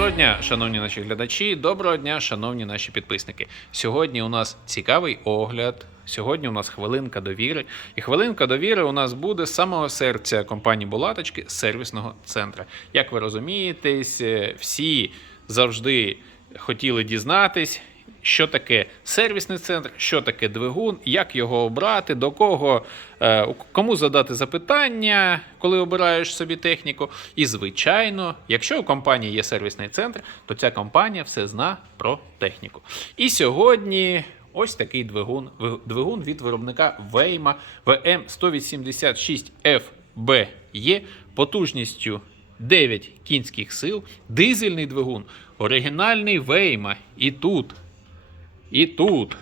Доброго дня, шановні наші глядачі. Доброго дня, шановні наші підписники. Сьогодні у нас цікавий огляд. Сьогодні у нас хвилинка довіри. І хвилинка довіри у нас буде з самого серця компанії Булаточки сервісного центру. Як ви розумієтесь, е, всі завжди хотіли дізнатись, що таке сервісний центр, що таке двигун, як його обрати, до кого, е, кому задати запитання, коли обираєш собі техніку. І, звичайно, якщо у компанії є сервісний центр, то ця компанія все зна про техніку. І сьогодні. Ось такий двигун, двигун від виробника Вейма VM186FBE потужністю 9 кінських сил, дизельний двигун, оригінальний Вейма. І тут, і тут.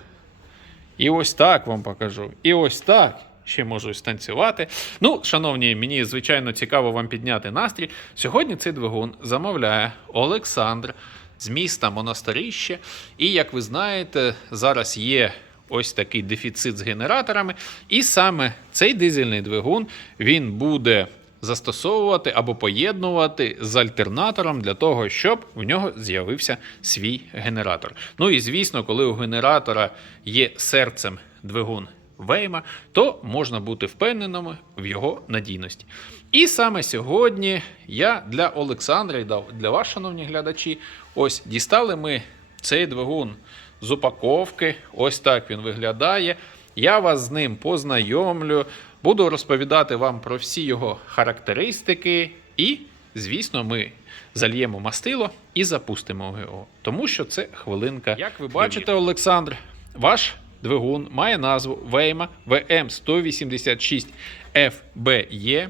І ось так вам покажу. І ось так. Ще можу станцювати. Ну, шановні, мені звичайно цікаво вам підняти настрій. Сьогодні цей двигун замовляє Олександр з міста Монастирище. І як ви знаєте, зараз є ось такий дефіцит з генераторами. І саме цей дизельний двигун він буде застосовувати або поєднувати з альтернатором для того, щоб в нього з'явився свій генератор. Ну і звісно, коли у генератора є серцем двигун Вейма, то можна бути впевненими в його надійності. І саме сьогодні я для Олександра і для вас, шановні глядачі, ось дістали ми цей двигун з упаковки. Ось так він виглядає. Я вас з ним познайомлю, буду розповідати вам про всі його характеристики, і, звісно, ми зальємо мастило і запустимо його, тому що це хвилинка. Як ви бачите, Олександр, ваш двигун має назву Вейма VM186FBE.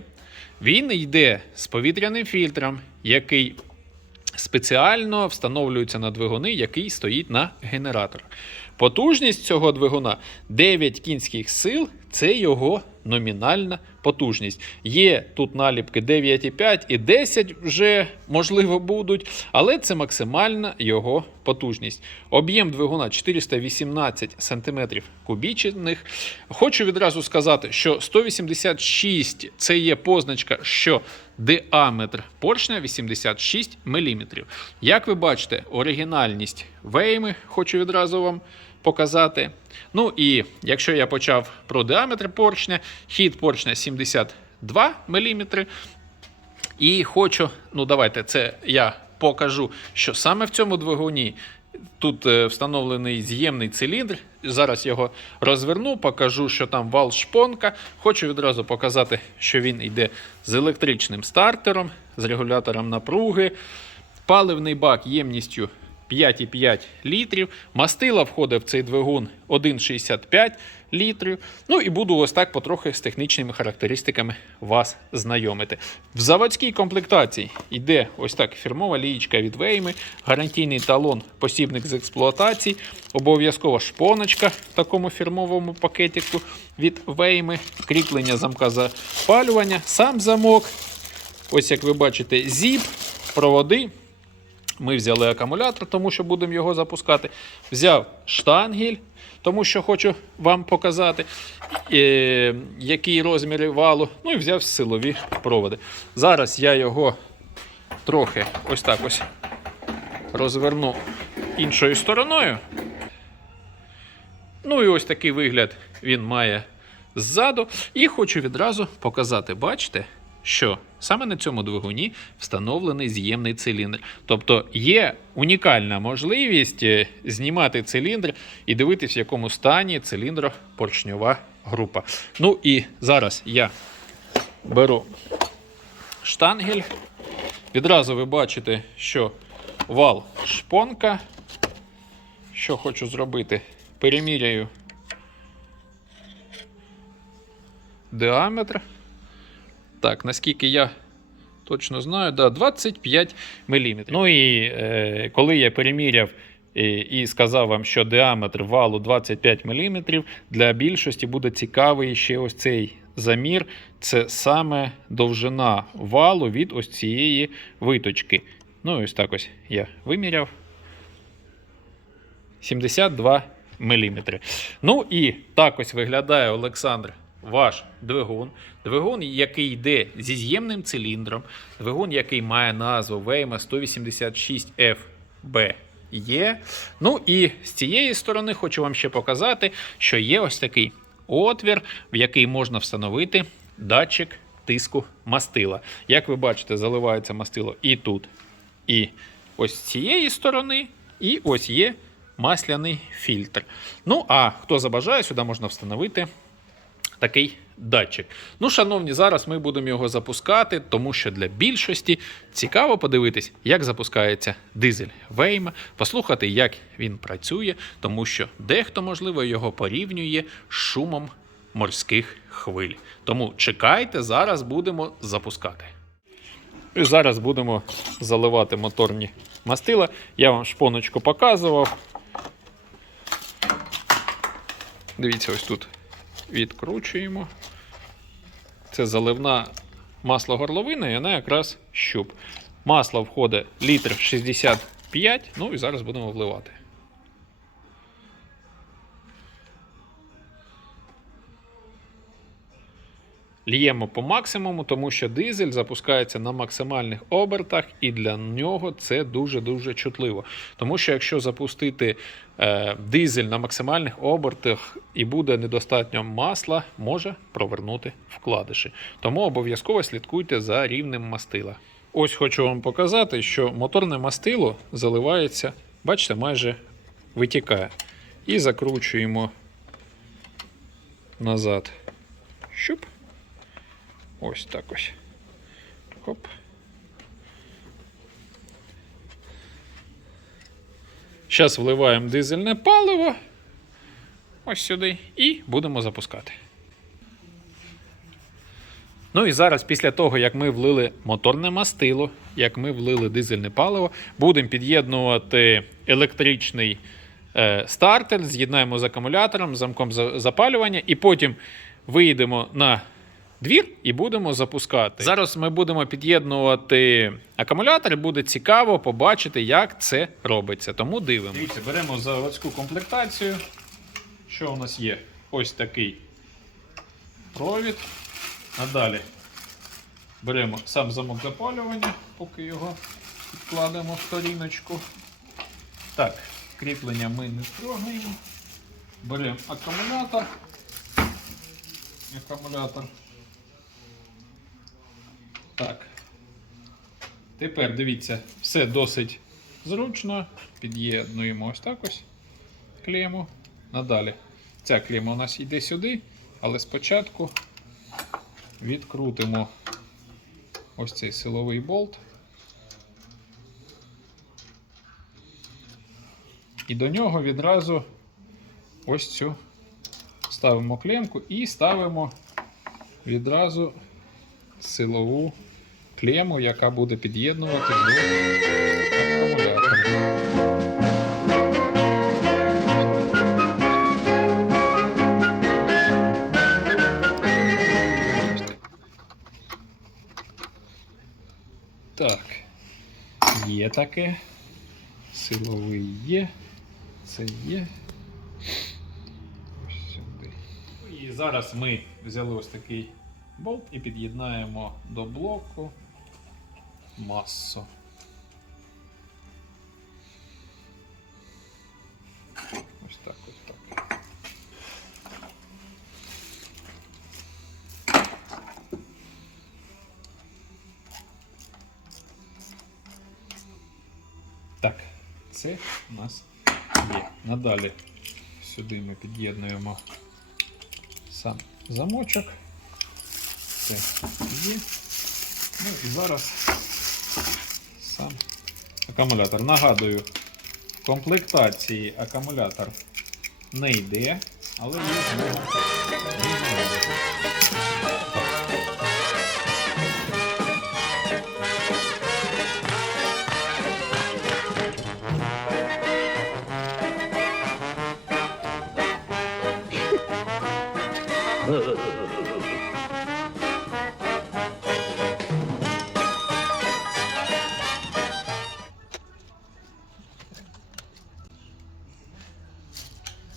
Він йде з повітряним фільтром, який спеціально встановлюється на двигуни, який стоїть на генераторах. Потужність цього двигуна 9 кінських сил це його номінальна потужність. Є тут наліпки 9,5 і 10 вже можливо будуть, але це максимальна його потужність. Об'єм двигуна 418 см кубічних. Хочу відразу сказати, що 186 це є позначка, що діаметр поршня 86 мм. Як ви бачите, оригінальність вейми хочу відразу вам показати. Ну і якщо я почав про діаметр поршня, хід поршня 72 мм. І хочу, ну давайте це я покажу, що саме в цьому двигуні тут е, встановлений з'ємний циліндр. Зараз його розверну, покажу, що там вал шпонка. Хочу відразу показати, що він йде з електричним стартером, з регулятором напруги. Паливний бак ємністю 5,5 літрів. Мастила входить в цей двигун 1,65 літрів. Ну і буду ось так потрохи з технічними характеристиками вас знайомити. В заводській комплектації йде ось так фірмова лієчка від Вейми, гарантійний талон, посібник з експлуатації, обов'язкова шпоночка в такому фірмовому пакетику від Вейми, кріплення замка запалювання, сам замок. Ось як ви бачите, зіп, проводи. Ми взяли акумулятор, тому що будемо його запускати. Взяв штангель, тому що хочу вам показати, е, які розміри валу. Ну і взяв силові проводи. Зараз я його трохи ось так ось розверну іншою стороною. Ну і ось такий вигляд він має ззаду. І хочу відразу показати, бачите, що саме на цьому двигуні встановлений з'ємний циліндр. Тобто є унікальна можливість е, знімати циліндр і дивитися, в якому стані циліндро-поршньова група. Ну і зараз я беру штангель. Відразу ви бачите, що вал шпонка. Що хочу зробити? Переміряю діаметр. Так, наскільки я точно знаю, да, 25 мм. Ну і е, коли я переміряв і, і сказав вам, що діаметр валу 25 мм, для більшості буде цікавий ще ось цей замір. Це саме довжина валу від ось цієї виточки. Ну, ось так ось я виміряв. 72 мм. Ну і так ось виглядає Олександр ваш двигун, двигун, який йде зі з'ємним циліндром, двигун, який має назву Вейма 186 FB. Є. Ну і з цієї сторони хочу вам ще показати, що є ось такий отвір, в який можна встановити датчик тиску мастила. Як ви бачите, заливається мастило і тут, і ось з цієї сторони, і ось є масляний фільтр. Ну, а хто забажає, сюди можна встановити такий датчик. Ну, шановні, зараз ми будемо його запускати, тому що для більшості цікаво подивитись, як запускається дизель Вейма, послухати, як він працює, тому що дехто, можливо, його порівнює з шумом морських хвиль. Тому чекайте, зараз будемо запускати. І зараз будемо заливати моторні мастила. Я вам шпоночку показував. Дивіться, ось тут відкручуємо. Це заливна масло горловина, і вона якраз щуп. Масло входить літр 65, ну і зараз будемо вливати. Ліємо по максимуму, тому що дизель запускається на максимальних обертах, і для нього це дуже-дуже чутливо. Тому що якщо запустити е, дизель на максимальних обертах і буде недостатньо масла, може провернути вкладиші. Тому обов'язково слідкуйте за рівнем мастила. Ось хочу вам показати, що моторне мастило заливається, бачите, майже витікає. І закручуємо назад. Щуп. Ось так ось. Хоп. Зараз вливаємо дизельне паливо. Ось сюди. І будемо запускати. Ну і зараз, після того, як ми влили моторне мастило, як ми влили дизельне паливо, будемо під'єднувати електричний е, стартер, з'єднаємо з акумулятором, замком запалювання, і потім виїдемо на двір і будемо запускати. Зараз ми будемо під'єднувати акумулятор, буде цікаво побачити, як це робиться. Тому дивимося. Дивіться, беремо заводську комплектацію. Що у нас є? Ось такий провід. А далі беремо сам замок запалювання, поки його підкладемо в сторіночку. Так, кріплення ми не строгаємо. Беремо акумулятор. Акумулятор. Так. Тепер дивіться, все досить зручно. Під'єднуємо ось так ось клему. Надалі. Ця клема у нас йде сюди, але спочатку відкрутимо ось цей силовий болт. І до нього відразу ось цю ставимо клемку і ставимо відразу силову клему, яка буде під'єднувати до акумулятора. Так, є таке. Силовий є. Це є. Сюди. І зараз ми взяли ось такий болт і під'єднаємо до блоку масу. Ось так, ось так. Так, це у нас є. Надалі сюди ми під'єднуємо сам замочок. Це є. Ну і зараз сам акумулятор. Нагадую, в комплектації акумулятор не йде, але є.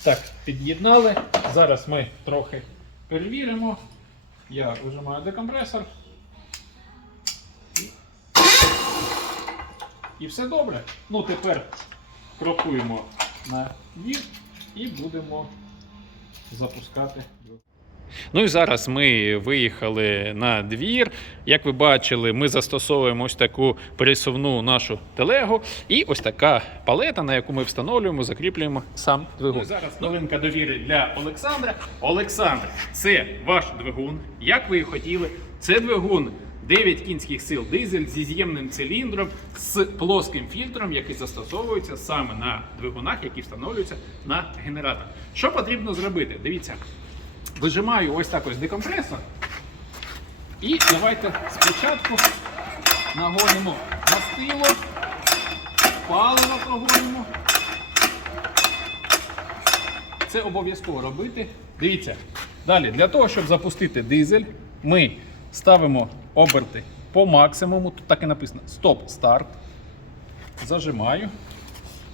Так, під'єднали. Зараз ми трохи перевіримо. Я вижимаю декомпресор. І все добре. Ну, тепер крокуємо на двір і будемо запускати. Ну і зараз ми виїхали на двір. Як ви бачили, ми застосовуємо ось таку пересувну нашу телегу і ось така палета, на яку ми встановлюємо, закріплюємо сам двигун. Ну, зараз новинка довіри для Олександра. Олександр, це ваш двигун. Як ви і хотіли, це двигун 9 кінських сил дизель зі з'ємним циліндром з плоским фільтром, який застосовується саме на двигунах, які встановлюються на генератор. Що потрібно зробити? Дивіться, вижимаю ось так ось декомпресор. І давайте спочатку нагонимо мастило, паливо прогонимо. Це обов'язково робити. Дивіться. Далі, для того, щоб запустити дизель, ми ставимо оберти по максимуму. Тут так і написано стоп-старт. Зажимаю.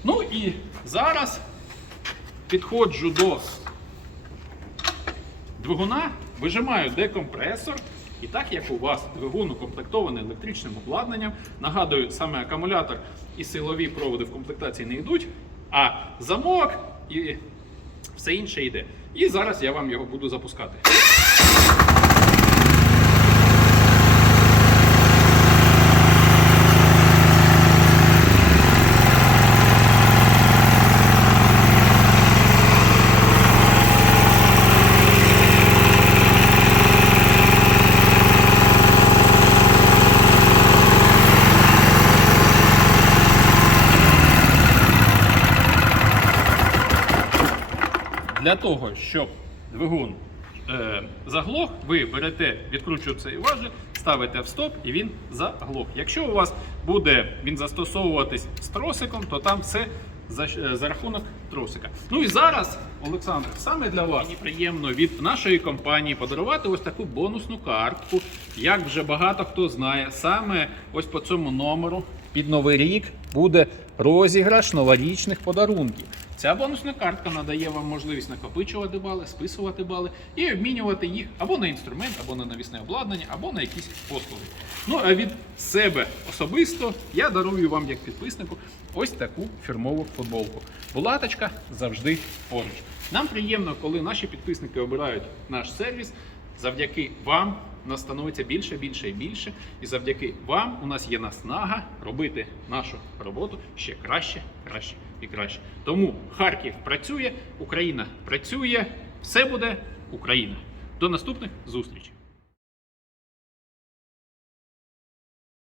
Ну і зараз підходжу до двигуна, вижимаю декомпресор. І так як у вас двигун укомплектований електричним обладнанням, нагадую, саме акумулятор і силові проводи в комплектації не йдуть, а замок і все інше йде. І зараз я вам його буду запускати. Для того, щоб двигун е, заглох, ви берете, відкручуєте цей важель, ставите в стоп і він заглох. Якщо у вас буде він застосовуватись з тросиком, то там все за, е, за рахунок тросика. Ну і зараз, Олександр, саме для вас мені приємно від нашої компанії подарувати ось таку бонусну картку. Як вже багато хто знає, саме ось по цьому номеру під новий рік буде розіграш новорічних подарунків. Ця бонусна картка надає вам можливість накопичувати бали, списувати бали і обмінювати їх або на інструмент, або на навісне обладнання, або на якісь послуги. Ну а від себе особисто я дарую вам як підписнику ось таку фірмову футболку. Булаточка завжди поруч. Нам приємно, коли наші підписники обирають наш сервіс. Завдяки вам нас становиться більше, більше і більше. І завдяки вам у нас є наснага робити нашу роботу ще краще, краще і краще. Тому Харків працює, Україна працює, все буде Україна. До наступних зустрічей!